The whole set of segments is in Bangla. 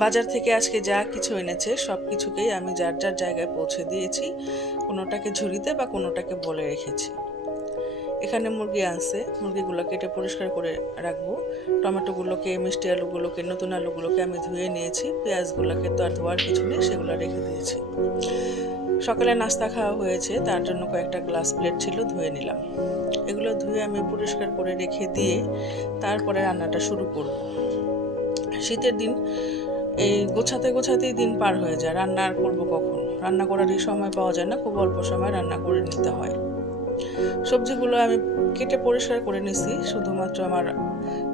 বাজার থেকে আজকে যা কিছু এনেছে সব কিছুকেই আমি যার যার জায়গায় পৌঁছে দিয়েছি, কোনোটাকে ঝুড়িতে বা কোনোটাকে বলে রেখেছি। এখানে মুরগি আনছে, মুরগিগুলো কেটে পরিষ্কার করে রাখবো। টমেটোগুলোকে, মিষ্টি আলুগুলোকে, নতুন আলুগুলোকে আমি ধুয়ে নিয়েছি। পেঁয়াজগুলোকে তো আর ধোয়ার কিছু নেই, সেগুলো রেখে দিয়েছি। সকালে নাস্তা খাওয়া হয়েছে, তার জন্য কয়েকটা গ্লাস প্লেট ছিল, ধুয়ে নিলাম। এগুলো ধুয়ে আমি পরিষ্কার করে রেখে দিয়ে তারপরে রান্নাটা শুরু করব। শীতের দিন এই গোছাতে গোছাতেই দিন পার হয়ে যায়। রান্না আর করবো কখন? রান্না করারই সময় পাওয়া যায় না, খুব অল্প সময় রান্না করে নিতে হয়। সবজিগুলো আমি কেটে পরিষ্কার করে নিছি, শুধুমাত্র আমার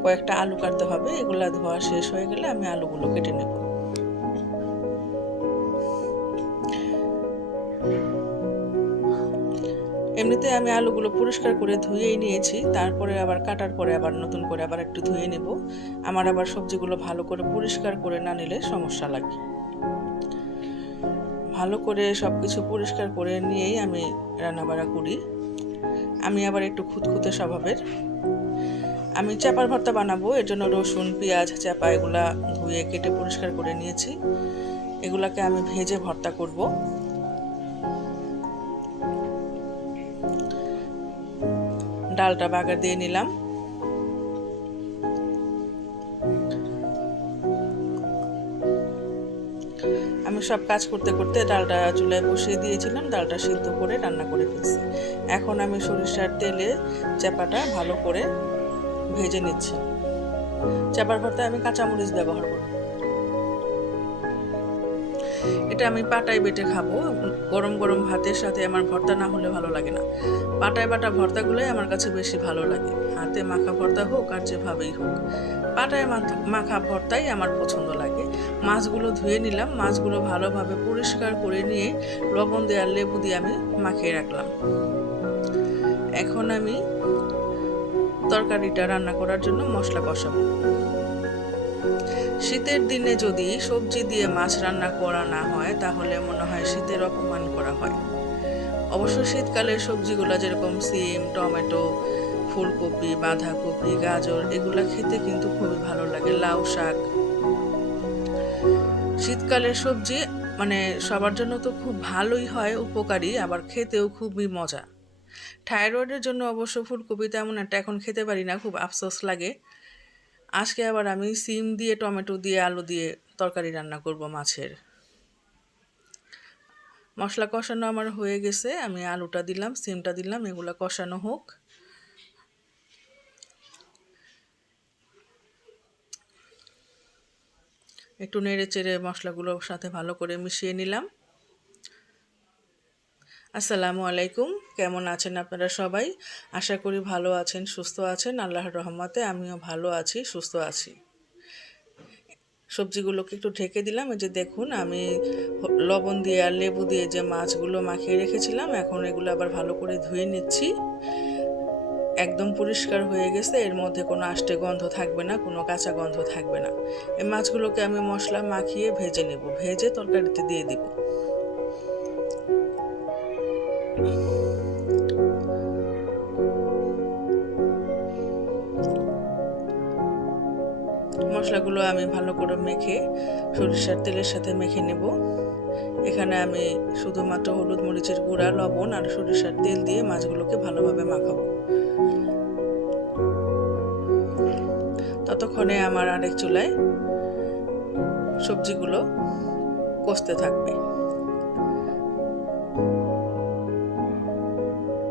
কয়েকটা আলু কাটতে হবে। এগুলা ধোয়া শেষ হয়ে গেলে আমি আলুগুলো কেটে নেব। এমনিতে আমি আলুগুলো পরিষ্কার করে ধুয়েই নিয়েছি, তারপরে আবার কাটার পরে আবার নতুন করে আবার একটু ধুয়ে নেব। আমার আবার সবজিগুলো ভালো করে পরিষ্কার করে না নিলে সমস্যা লাগে। ভালো করে সব কিছু পরিষ্কার করে নিয়েই আমি রান্নাবাড়া করি। আমি আবার একটু খুঁতখুঁতে স্বভাবের। আমি চাপার ভর্তা বানাবো, এর জন্য রসুন, পেঁয়াজ, চাপা এগুলা ধুয়ে কেটে পরিষ্কার করে নিয়েছি। এগুলাকে আমি ভেজে ভর্তা করব। ডালটা বাগার দিয়ে নিলাম। আমি সব কাজ করতে করতে ডালটা চুলায় বসিয়ে দিয়েছিলাম, ডালটা সিদ্ধ করে রান্না করে ফেলছি। এখন আমি সরিষার তেলে চাপাটা ভালো করে ভেজে নিচ্ছি। চাপার ভর্তায় আমি কাঁচামরিচ ব্যবহার করব। এটা আমি পাটায় বেটে খাবো। গরম গরম ভাতের সাথে আমার ভর্তা না হলে ভালো লাগে না। পাটায় বাটা ভর্তাগুলোই আমার কাছে বেশি ভালো লাগে। হাতে মাখা ভর্তা হোক আর যেভাবেই হোক, পাটায় মাখা ভর্তাই আমার পছন্দ লাগে। মাছগুলো ধুয়ে নিলাম, মাছগুলো ভালোভাবে পরিষ্কার করে নিয়ে লবণ দিয়ে আর লেবু দিয়ে আমি মাখিয়ে রাখলাম। এখন আমি তরকারিটা রান্না করার জন্য মশলা কষাবো। শীতের দিনে যদি সবজি দিয়ে মাছ রান্না করা না হয়, তাহলে মনে হয় শীতের অপমান করা হয়। অবশ্য শীতকালের সবজিগুলো যেরকম সিম, টমেটো, ফুলকপি, বাঁধাকপি, গাজর, এগুলা খেতে কিন্তু খুবই ভালো লাগে। লাউ শাক, শীতকালের সবজি মানে সবার জন্য তো খুব ভালোই হয়, উপকারী, আবার খেতেও খুবই মজা। থাইরয়েডের জন্য অবশ্য ফুলকপি তেমন একটা এখন খেতে পারি না, খুব আফসোস লাগে। আজকে আবার আমি সিম দিয়ে, টমেটো দিয়ে, আলু দিয়ে তরকারি রান্না করব মাছের। মশলা কষানো আমার হয়ে গেছে, আমি আলুটা দিলাম, সিমটা দিলাম, এগুলো কষানো হোক। একটু নেড়ে চেড়ে মশলাগুলোর সাথে ভালো করে মিশিয়ে নিলাম। আসসালামু আলাইকুম, কেমন আছেন আপনারা সবাই? আশা করি ভালো আছেন, সুস্থ আছেন। আল্লাহর রহমতে আমিও ভালো আছি, সুস্থ আছি। সবজিগুলোকে একটু ঢেকে দিলাম। এই যে দেখুন, আমি লবণ দিয়ে আর লেবু দিয়ে যে মাছগুলো মাখিয়ে রেখেছিলাম, এখন এগুলো আবার ভালো করে ধুয়ে নিচ্ছি। একদম পরিষ্কার হয়ে গেছে, এর মধ্যে কোনো আষ্টে গন্ধ থাকবে না, কোনো কাঁচা গন্ধ থাকবে না। এই মাছগুলোকে আমি মশলা মাখিয়ে ভেজে নেব, ভেজে তরকারিতে দিয়ে দিব। মশলাগুলো আমি ভালো করে মেখে সরিষার তেলের সাথে মেখে নেব। এখানে আমি শুধুমাত্র হলুদ, মরিচের গুঁড়া, লবণ আর সরিষার তেল দিয়ে মাছগুলোকে ভালোভাবে মাখাবো। ততক্ষণে আমার আরেক চুলায় সবজিগুলো কষতে থাকবে।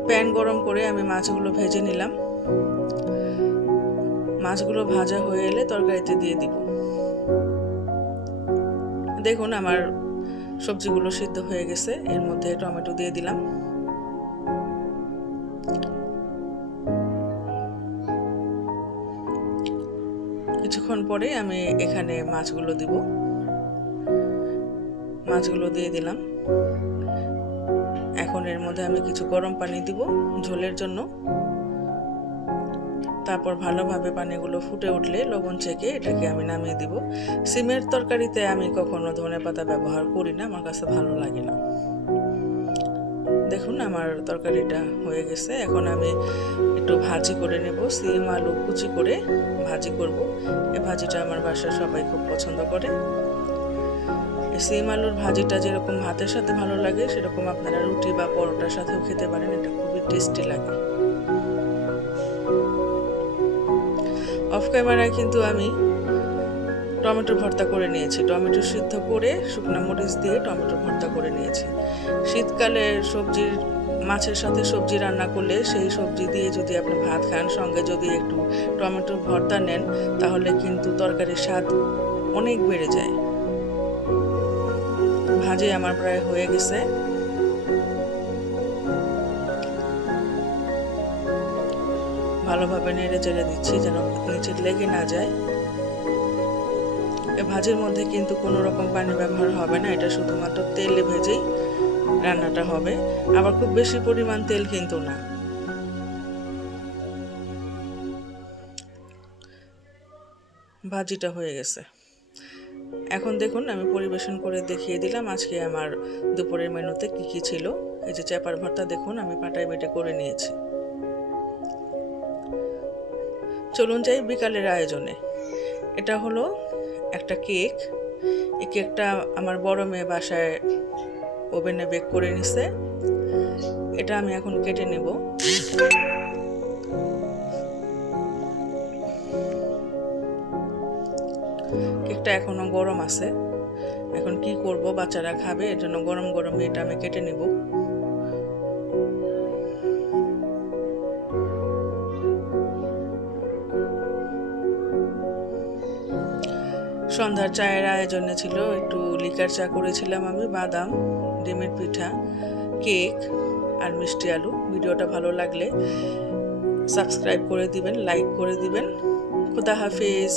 প্যান গরম করে আমি মাছগুলো ভেজে নিলাম। মাছগুলো ভাজা হয়ে এলে তরকারিতে দিয়ে দিব। দেখুন আমার সবজিগুলো সিদ্ধ হয়ে গেছে, এর মধ্যে টমেটো দিয়ে দিলাম। কিছুক্ষণ পরে আমি এখানে মাছগুলো দিব। মাছগুলো দিয়ে দিলাম। এখন এর মধ্যে আমি কিছু গরম পানি দিব ঝোলের জন্য। তারপর ভালোভাবে পানিগুলো ফুটে উঠলে লবণ চেখে এটাকে আমি নামিয়ে দিব। সিমের তরকারিতে আমি কখনো ধনেপাতা ব্যবহার করি না, আমার কাছে ভালো লাগে না। দেখুন আমার তরকারিটা হয়ে গেছে। এখন আমি একটু ভাজি করে নেব, সিম আলু কুচি করে ভাজি করব। এই ভাজিটা আমার বাসায় সবাই খুব পছন্দ করে। সিম আলুর ভাজিটা যেরকম ভাতের সাথে ভালো লাগে সেরকম আপনারা রুটি বা পরোটার সাথেও খেতে পারেন, এটা খুবই টেস্টি লাগে। অফ ক্যামেরায় কিন্তু আমি টমেটো ভর্তা করে নিয়েছি, টমেটো সিদ্ধ করে শুকনো মরিচ দিয়ে টমেটো ভর্তা করে নিয়েছি। শীতকালে সবজির মাছের সাথে সবজি রান্না করলে সেই সবজি দিয়ে যদি আপনি ভাত খান, সঙ্গে যদি একটু টমেটো ভর্তা নেন, তাহলে কিন্তু তরকারির স্বাদ অনেক বেড়ে যায়। ভাজি আমার প্রায় হয়ে গেছে। ভালোভাবে নেড়ে চেড়ে দিচ্ছি যেন নিচে লেগে না যায়। এই ভাজির মধ্যে কিন্তু কোনো রকম পানি ব্যবহার হবে না, এটা শুধুমাত্র তেলে ভেজেই রান্নাটা হবে, আবার খুব বেশি পরিমাণ তেল কিন্তু না। ভাজিটা হয়ে গেছে। এখন দেখুন আমি পরিবেশন করে দেখিয়ে দিলাম আজকে আমার দুপুরের মেনুতে কি কি ছিল। এই যে চাপার ভর্তা দেখুন আমি পাটায় বেটে করে নিয়েছি। চলুন যাই বিকালের আয়োজনে। এটা হলো একটা কেক। এই কেকটা আমার বড় মেয়ে বাসায় ওভেনে বেক করে নিছে, এটা আমি এখন কেটে নেব। কেকটা এখনো গরম আছে, এখন কি করব, বাচ্চারা খাবে, এর জন্য গরম গরম এটা আমি কেটে নেব। সন্ধ্যার চায়ের আয়োজনে ছিল একটু লিকার চা করেছিলাম আমি, বাদাম, ডিমের পিঠা, কেক আর মিষ্টি আলু। ভিডিওটা ভালো লাগলে সাবস্ক্রাইব করে দিবেন, লাইক করে দিবেন। খুদা হাফেজ।